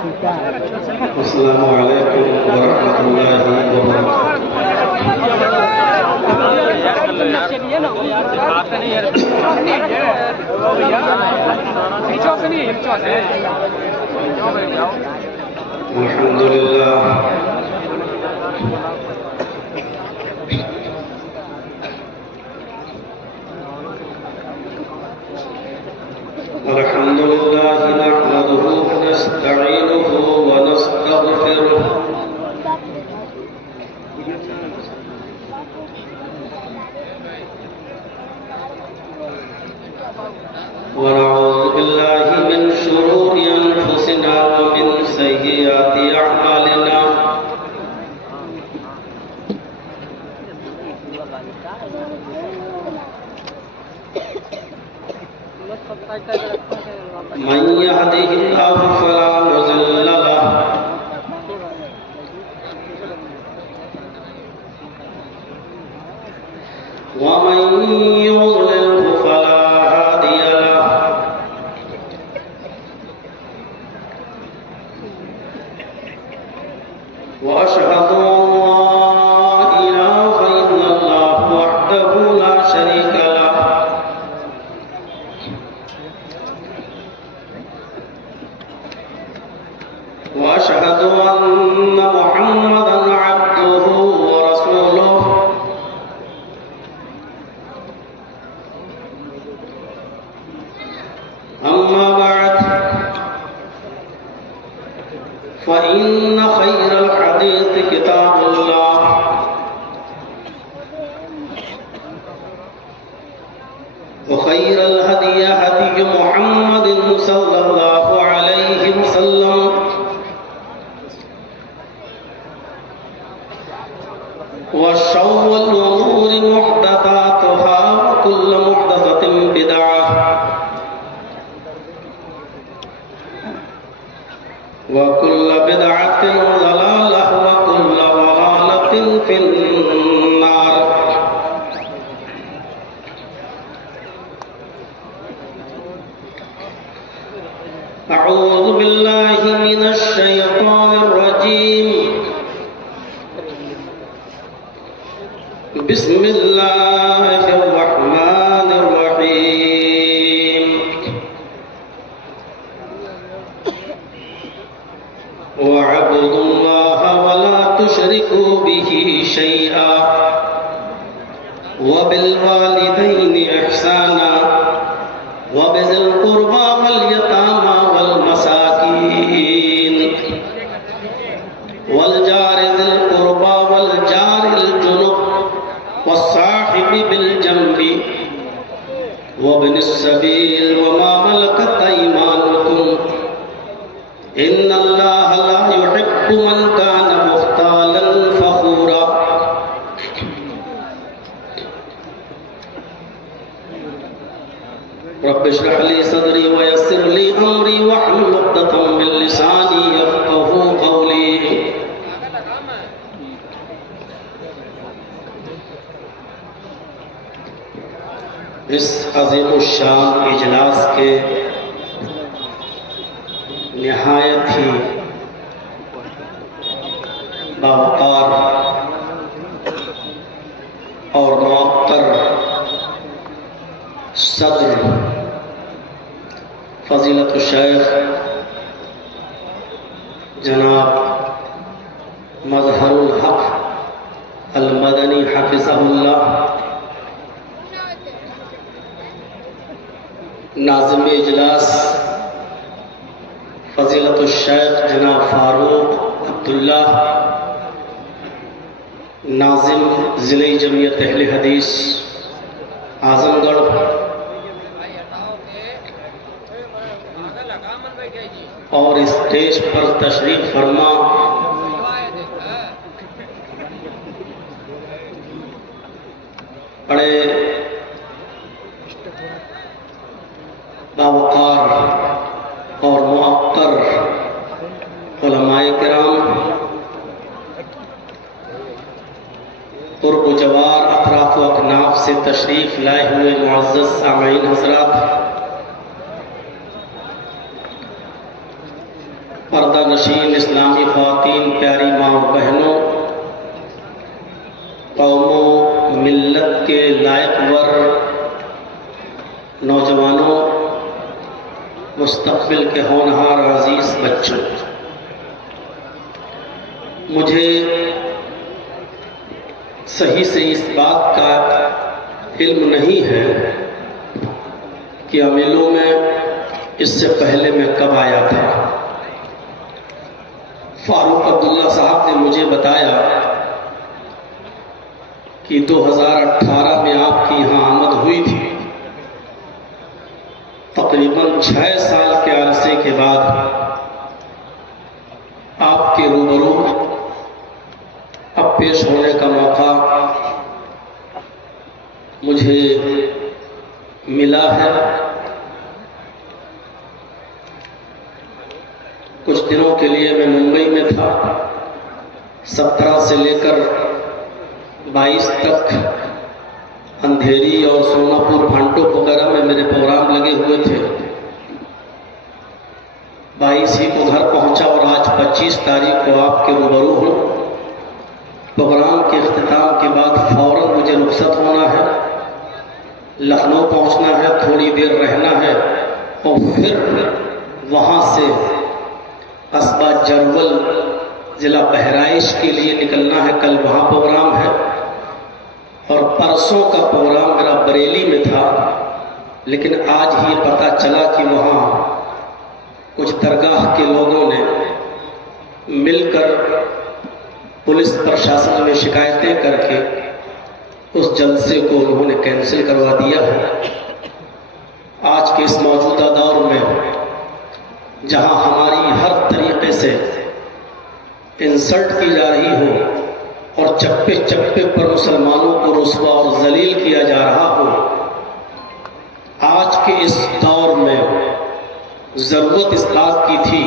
السلام علیکم ورحمۃ اللہ وبرکاتہ. الحمد للہ الحمد لله نحمده ونستعينه ونستغفره ونعوذ بالله من شرور أنفسنا ومن سيئات أعمالنا من يهده الله فلا مضل له ومن يضلل فلا هادي له وأشهد أن لا إله إلا الله وحده لا شريك له وأشهد أن محمدًا عبده ورسوله. أما بعد فإن خير الحديث كتاب الله وخير الهدي هدي محمد صلى الله عليه وسلم وشر الأمور محدثاتها وكل محدثة بدعة وكل بدعة ضلالة وكل ضلالة في النار. أعوذ بالله من الشيطان الرجيم. بسم الله الرحمن الرحيم. واعبدوا الله ولا تشركوا به شيئا وبالوالدين إحسانا وبذي القربى واليتامى والمساكين والجار ذي القربى والجار الجنب والصاحب بالجنب وابن السبيل وما ملكت أيمانكم إن الله لا يحب من كان مختالا فخورا. رب اشرح لي صدري ويسر لي أمري واحلل عقدة من لساني يفقهوا قولي. اس عظیم الشان اجلاس کے نہایت ہی باوقار اور معطر صدر فضیلت الشیخ جناب مظہر الحق المدنی حفظہ اللہ، ناظم اجلاس فضیلت الشیخ جناب فاروق عبداللہ، ناظم ضلعی جمعیت اہل حدیث اعظم گڑھ، اور اسٹیج پر تشریف فرما بڑے باوقار اور معطر علماء کرام، قرب و جوار اطراف و اکناف سے تشریف لائے ہوئے معزز سامعین حضرات، پردہ نشین اسلامی خواتین، پیاری ماں اور بہنوں، قوموں ملت کے لائق ور نوجوانوں، مستقبل کے ہونہار عزیز بچوں، مجھے صحیح سے اس بات کا علم نہیں ہے کہ امیلوں میں اس سے پہلے میں کب آیا تھا۔ فاروق عبداللہ صاحب نے مجھے بتایا کہ 2018 میں آپ کی یہاں آمد ہوئی تھی۔ تقریباً 6 سال کے عرصے کے بعد آپ کے روبرو اب پیش ہونے کا موقع مجھے ملا ہے۔ کچھ دنوں کے لیے میں ممبئی میں تھا، 17 سے لے کر 22 تک اندھیری اور سوناپور بھانٹوپ وغیرہ میں میرے پروگرام لگے ہوئے تھے۔ 22 ہی کو گھر پہنچا اور آج 25 تاریخ کو آپ کے روبرو ہوں۔ پروگرام کے اختتام کے بعد فوراً مجھے رخصت ہونا ہے، لکھنؤ پہنچنا ہے، تھوڑی دیر رہنا ہے اور پھر وہاں سے قصبہ جرول ضلع بہرائچ کے لیے نکلنا ہے۔ کل وہاں پروگرام ہے اور پرسوں کا پروگرام میرا بریلی میں تھا، لیکن آج ہی پتہ چلا کہ وہاں کچھ درگاہ کے لوگوں نے مل کر پولیس پرشاسن میں شکایتیں کر کے اس جلسے کو انہوں نے کینسل کروا دیا ہے۔ آج کے اس موجودہ دور میں جہاں ہماری ہر طریقے سے انسلٹ کی جا رہی ہو اور چپے چپے پر مسلمانوں کو رسوا اور ذلیل کیا جا رہا ہو، آج کے اس دور میں ضرورت اس بات کی تھی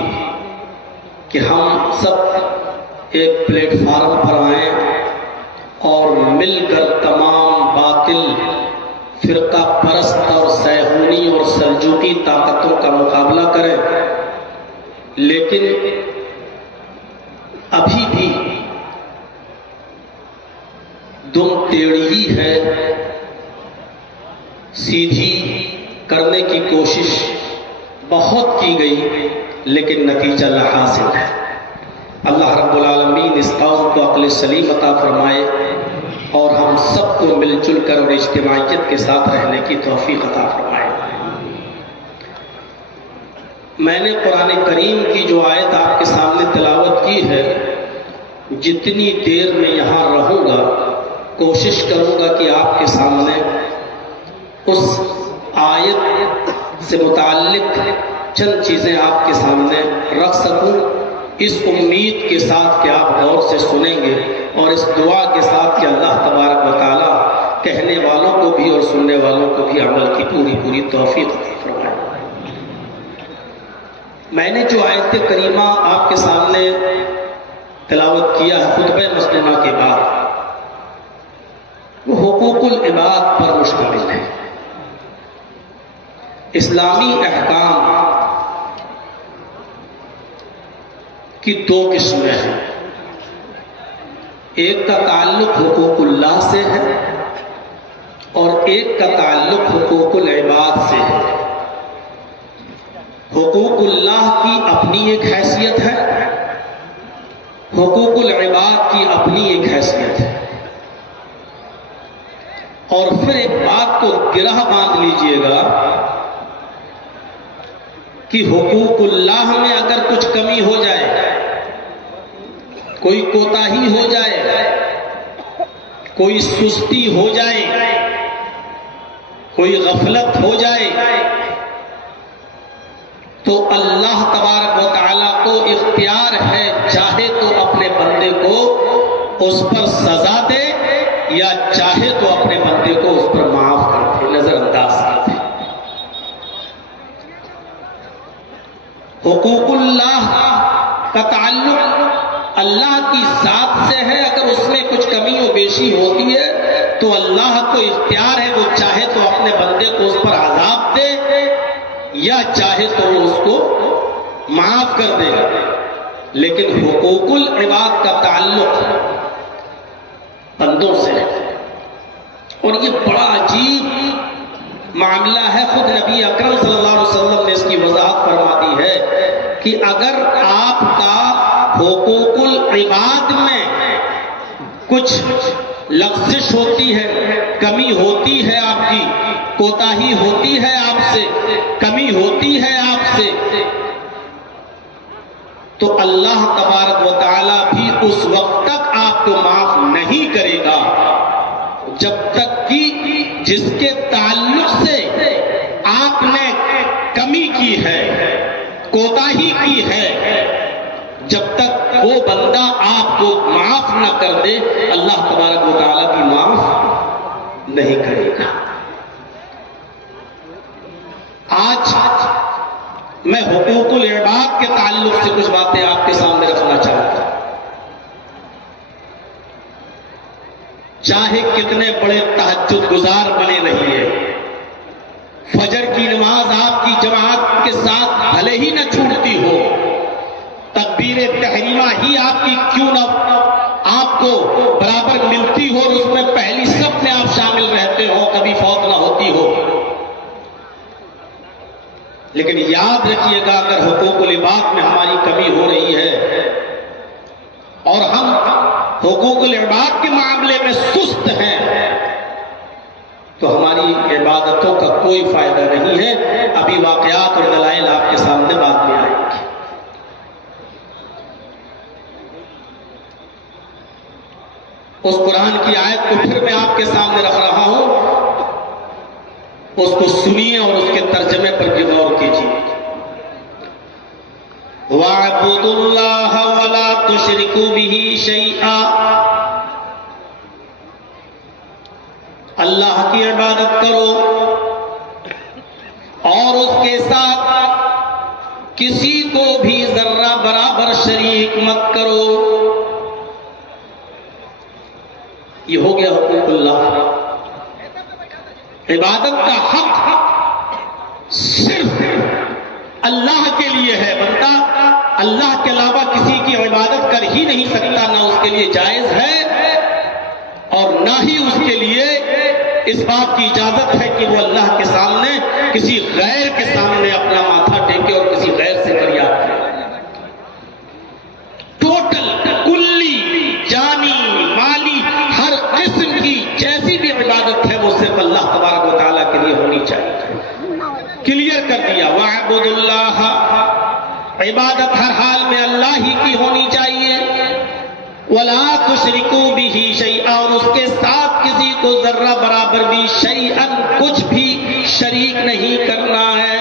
کہ ہم سب ایک پلیٹ فارم پر آئیں اور مل کر تمام باطل فرقہ پرست اور صہیونی اور سلجوقی طاقتوں کا مقابلہ کریں۔ لیکن ابھی بھی دم ٹیڑھی ہی ہے، سیدھی کرنے کی کوشش بہت کی گئی لیکن نتیجہ لا حاصل ہے۔ اللہ رب العالمین اس قوم کو عقل سلیم عطا فرمائے اور ہم سب کو مل جل کر اور اجتماعیت کے ساتھ رہنے کی توفیق عطا فرمائے۔ میں نے قرآن کریم کی جو آیت آپ کے سامنے تلاوت کی ہے، جتنی دیر میں یہاں رہوں گا کوشش کروں گا کہ آپ کے سامنے اس آیت سے متعلق چند چیزیں آپ کے سامنے رکھ سکوں، اس امید کے ساتھ کہ آپ غور سے سنیں گے اور اس دعا کے ساتھ کہ اللہ تبارک و تعالیٰ کہنے والوں کو بھی اور سننے والوں کو بھی عمل کی پوری توفیق عطا فرمائے۔ میں نے جو آیت کریمہ آپ کے سامنے تلاوت کیا ہے خطبہ مسنونہ کے بعد، وہ حقوق العباد پر مشتمل ہے۔ اسلامی احکام کی 2 قسمیں ہیں، ایک کا تعلق حقوق اللہ سے ہے اور ایک کا تعلق حقوق العباد سے ہے۔ حقوق اللہ کی اپنی ایک حیثیت ہے، حقوق العباد کی اپنی ایک حیثیت ہے۔ اور پھر ایک بات کو گرہ باندھ لیجئے گا کہ حقوق اللہ میں اگر کچھ کمی ہو جائے، کوئی کوتاہی ہو جائے، کوئی سستی ہو جائے، کوئی غفلت ہو جائے، تو اللہ تبارک و تعالیٰ کو اختیار ہے، چاہے تو اپنے بندے کو اس پر سزا دے یا چاہے تو اپنے بندے کو اس پر معاف کر دے، نظر انداز کر دے۔ حقوق اللہ کا تعلق اللہ کی ذات سے ہے، اگر اس میں کچھ کمی و بیشی ہوتی ہے تو اللہ کو اختیار ہے، وہ چاہے تو اپنے بندے کو اس پر عذاب دے یا چاہے تو وہ اس کو معاف کر دے گا، لیکن حقوق العباد کا تعلق بندوں سے ہے، اور یہ بڑا عجیب معاملہ ہے۔ خود نبی اکرم صلی اللہ علیہ وسلم نے اس کی وضاحت فرما دی ہے کہ اگر آپ کا حقوق العباد میں کچھ لغزش ہوتی ہے، کمی ہوتی ہے، آپ کی کوتاہی ہوتی ہے، آپ سے کمی ہوتی ہے آپ سے، تو اللہ تبارک و تعالی بھی اس وقت تک آپ کو معاف نہیں کرے گا جب تک کہ جس کے تعلق سے آپ نے کمی کی ہے، کوتاہی کی ہے، جب تک وہ بندہ آپ کو معاف نہ کر دے، اللہ تبارک و تعالی بھی معاف نہیں کرے گا۔ آج میں حقوق العباد کے تعلق سے کچھ باتیں آپ کے سامنے رکھنا چاہتا ہوں۔ چاہے کتنے بڑے تہجد گزار بنے رہیے، فجر کی نماز آپ کی جماعت کے ساتھ بھلے ہی نہ چھوٹتی ہو، تکبیر تحریمہ ہی آپ کی کیوں نہ آپ کو برابر ملتی ہو، اور اس میں پہلی صف میں آپ شامل رہتے ہو، کبھی فوت نہ ہوتی ہو، لیکن یاد رکھیے گا اگر حقوق العباد میں ہماری کمی ہو رہی ہے اور ہم حقوق العباد کے معاملے میں سست ہیں، تو ہماری عبادتوں کا کوئی فائدہ نہیں ہے۔ ابھی واقعات اور دلائل آپ کے سامنے بعد میں آئیں گے۔ اس قرآن کی آیت کو پھر میں آپ کے سامنے رکھ رہا ہوں، اس کو سنیے اور اس کے ترجمے پر بھی غور کیجیے۔ وَاعْبُدُوا اللَّهَ وَلَا تُشْرِكُوا بِهِ شَيْئًا، اللہ کی عبادت کرو اور اس کے ساتھ کسی کو بھی ذرہ برابر شریک مت کرو۔ یہ ہو گیا حقوق اللہ۔ عبادت کا حق صرف اللہ کے لیے ہے، بندہ اللہ کے علاوہ کسی کی عبادت کر ہی نہیں سکتا، نہ اس کے لیے جائز ہے اور نہ ہی اس کے لیے اس بات کی اجازت ہے کہ وہ اللہ کے سامنے کسی غیر کے سامنے اپنا ماتھا ٹیکے اور کسی غیر سے فریاد کرے۔ ٹوٹل کلی جانی مالی ہر قسم کی جیسی بھی عبادت ہے وہ صرف اللہ تبارک و تعالیٰ کے لیے ہونی چاہیے۔ کلیئر کر دیا، وَاعْبُدُوا اللَّهَ، عبادت ہر حال میں اللہ ہی کی ہونی چاہیے، وَلَا تُشْرِكُوا بِهِ شَيْئًا، اور اس کے ساتھ کسی کو ذرہ برابر بھی شیئاً کچھ بھی شریک نہیں کرنا ہے۔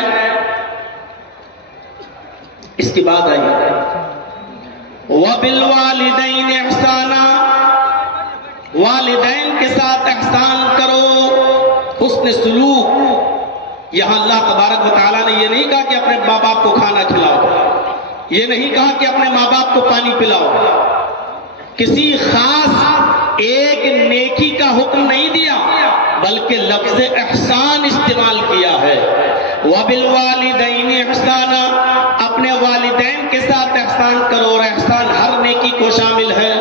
اس کے بعد آئیے وَبِالْوَالِدَيْنِ إِحْسَانًا، والدین کے ساتھ احسان کرو، حسن سلوک۔ یہاں اللہ تبارک و تعالیٰ نے یہ نہیں کہا کہ اپنے ماں باپ کو کھانا کھلاؤ، یہ نہیں کہا کہ اپنے ماں باپ کو پانی پلاؤ، کسی خاص ایک نیکی کا حکم نہیں دیا، بلکہ لفظ احسان استعمال کیا ہے۔ وَبِالْوَالِدَيْنِ إِحْسَانًا، اپنے والدین کے ساتھ احسان کرو، اور احسان ہر نیکی کو شامل ہے۔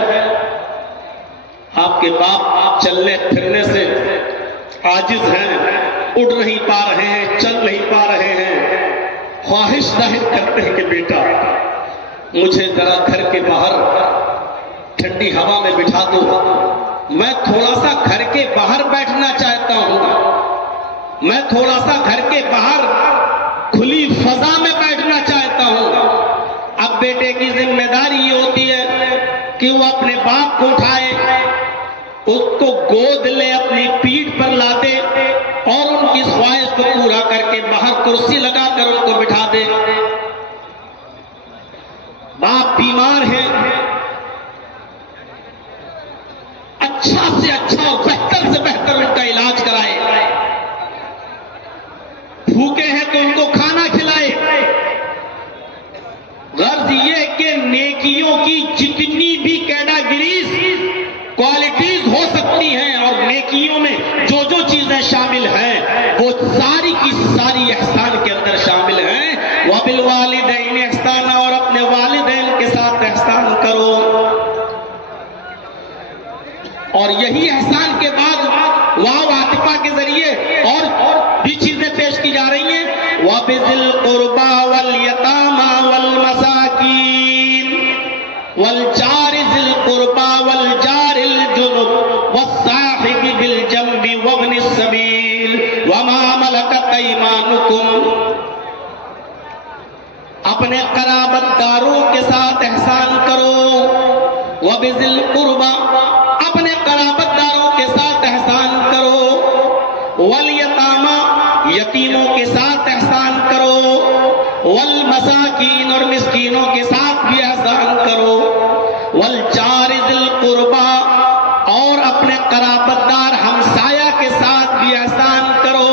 آپ کے باپ چلنے پھرنے سے عاجز ہیں، اڑ نہیں پا رہے ہیں، چل نہیں پا رہے ہیں، خواہش ظاہر کرتے ہیں کہ بیٹا مجھے ذرا گھر کے باہر ٹھنڈی ہوا میں بٹھا دو، میں تھوڑا سا گھر کے باہر بیٹھنا چاہتا ہوں، میں تھوڑا سا گھر کے باہر کھلی فضا میں بیٹھنا چاہتا ہوں۔ اب بیٹے کی ذمہ داری یہ ہوتی ہے کہ وہ اپنے باپ کو اٹھائے، اس کو گود لے، اپنی پیٹھ پر لا دے اور ان کی خواہش کو پورا کر کے باہر کرسی لگا کر ان کو بٹھا دے۔ باپ بیمار ہیں، اچھا سے اچھا اور بہتر سے بہتر ان کا علاج کرائے، بھوکے ہیں تو ان کو کھانا کھلائے۔ غرض یہ کہ نیکیوں کی جتنی بھی کیٹاگریز کوالٹیز ہو سکتی ہیں اور نیکیوں میں جو جو چیزیں شامل ہیں وہ ساری کی ساری احسان کے اندر شامل ہیں۔ وَبِالْوَالِدَيْنِ إِحْسَانًا، اور یہی احسان کے بعد واو عاطفہ کے ذریعے اور بھی چیزیں پیش کی جا رہی ہیں. وَبِذِي الْقُرْبَى وَالْيَتَامَى وَالْمَسَاكِينِ وَالْجَارِ ذِي الْقُرْبَى وَالْجَارِ الْجُنُبِ وَالصَّاحِبِ بِالْجَنبِ وَابْنِ السَّبِيلِ وَمَا مَلَكَتْ أَيْمَانُكُمْ. اپنے قرابت داروں کے ساتھ احسان کرو. وَبِذِي الْقُرْبَى اپنے قرابت داروں کے ساتھ احسان کرو. وَالْيَتَامَى یتیموں کے ساتھ احسان کرو. وَالْمَسَاكِينَ اور مسکینوں کے ساتھ بھی احسان کرو. وَالْجَارِ ذِي الْقُرْبَى اور اپنے قرابت دار ہمسایہ کے ساتھ بھی احسان کرو.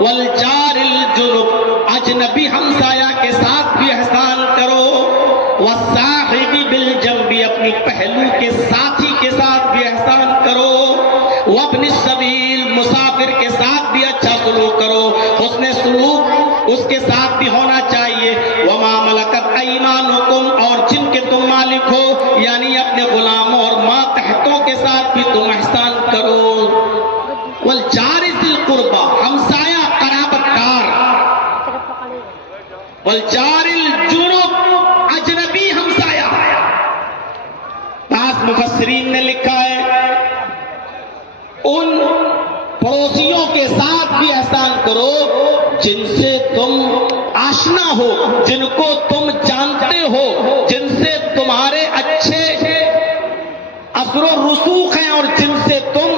وَالْجَارِ الْجُنُبِ اجنبی ہمسایہ کے ساتھ بھی احسان کرو. وَالصَّاحِبِ بِالْجَنبِ اپنی پہلو کے ساتھی کے ساتھ بھی احسان کرو. وَابْنِ السَّبِيلِ مسافر کے ساتھ بھی اچھا سلوک کرو. حسن سلوک اس کے ساتھ بھی ہونا چاہیے. وَمَا مَلَكَتْ أَيْمَانُكُمْ اور جن کے تم مالک ہو یعنی اپنے غلاموں اور ماتحتوں کے ساتھ بھی تم احسان کرو. وَالْجَارِ ذِي الْقُرْبَى ہمسایہ قرابت دار. وَالْجَارِ الْجُنُبِ اجنبی ہمسایہ. بعض مفسرین نے لکھا ہے ان پڑوسیوں کے ساتھ بھی احسان کرو جن سے تم آشنا ہو, جن کو تم جانتے ہو, جن سے تمہارے اچھے اثر و رسوخ ہیں اور جن سے تم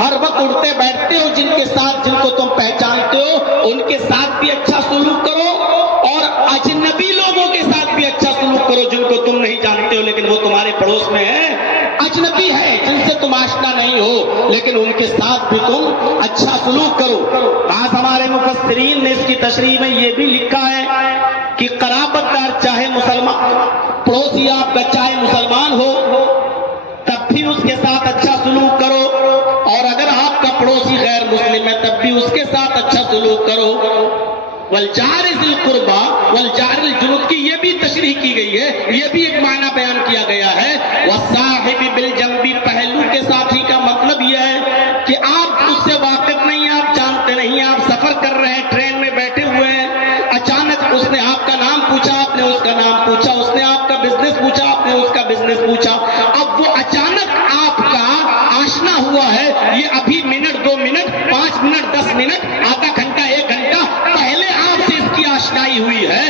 ہر وقت اٹھتے بیٹھتے ہو, جن کے ساتھ جن کو تم پہچانتے ہو ان کے ساتھ بھی اچھا سلوک کرو. اور اجنبی لوگوں کے ساتھ بھی اچھا سلوک کرو جن کو تم نہیں جانتے ہو لیکن وہ تمہارے پڑوس میں ہیں, اجنبی ہے, جن سے تم آشنا نہیں ہو لیکن ان کے ساتھ بھی تم اچھا سلوک کرو. بعض ہمارے مفسرین نے اس کی تشریح میں یہ بھی لکھا ہے کہ قرابت دار چاہے مسلمان, پڑوسی آپ کا چاہے مسلمان ہو تب بھی اس کے ساتھ اچھا سلوک کرو, اور اگر آپ کا پڑوسی غیر مسلم ہے تب بھی اس کے ساتھ اچھا سلوک کرو. وَالْجَارِ ذِي الْقُرْبَى وَالْجَارِ الْجُنُبِ کی یہ بھی تشریح کی گئی ہے, یہ بھی ایک معنی بیان کیا گیا ہے. وَالصَّاحِبِ بِالْجَنبِ پہلو کے ساتھی کا مطلب یہ ہے کہ آپ اس سے واقف نہیں, آپ جانتے نہیں, آپ سفر کر رہے ہیں, ٹرین میں بیٹھے ہوئے ہیں, اچانک اس نے آپ کا نام پوچھا, آپ نے اس کا نام پوچھا, اس نے آپ کا بزنس پوچھا, آپ نے اس کا بزنس پوچھا. اب وہ اچانک آپ کا آشنا ہوا ہے, یہ ابھی منٹ 2 منٹ 5 منٹ 10 منٹ آدھا گھنٹہ 1 گھنٹہ پہلے آپ سے اس کی آشنائی ہوئی ہے.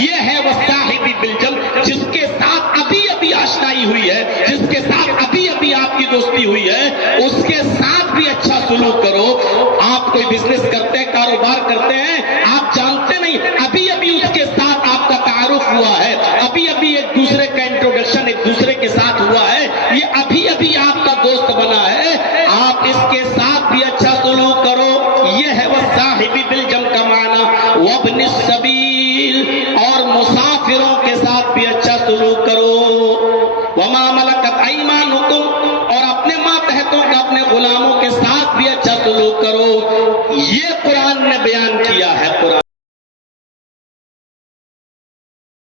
یہ ہے وَالصَّاحِبِ بِالْجَنبِ جس کے ساتھ ابھی ابھی آشنائی ہوئی ہے, جس کے ساتھ ابھی ابھی آپ کی دوستی ہوئی ہے, اس کے ساتھ بھی اچھا سلوک کرو. آپ کوئی بزنس کرتے ہیں, کاروبار کرتے ہیں, آپ جانتے نہیں, ابھی ابھی اس کے ساتھ آپ کا تعارف ہوا ہے, ابھی ابھی ایک دوسرے کا انٹروڈکشن ایک دوسرے کے ساتھ ہوا ہے, یہ ابھی ابھی آپ کا دوست بنا ہے, آپ اس کے ساتھ بھی اچھا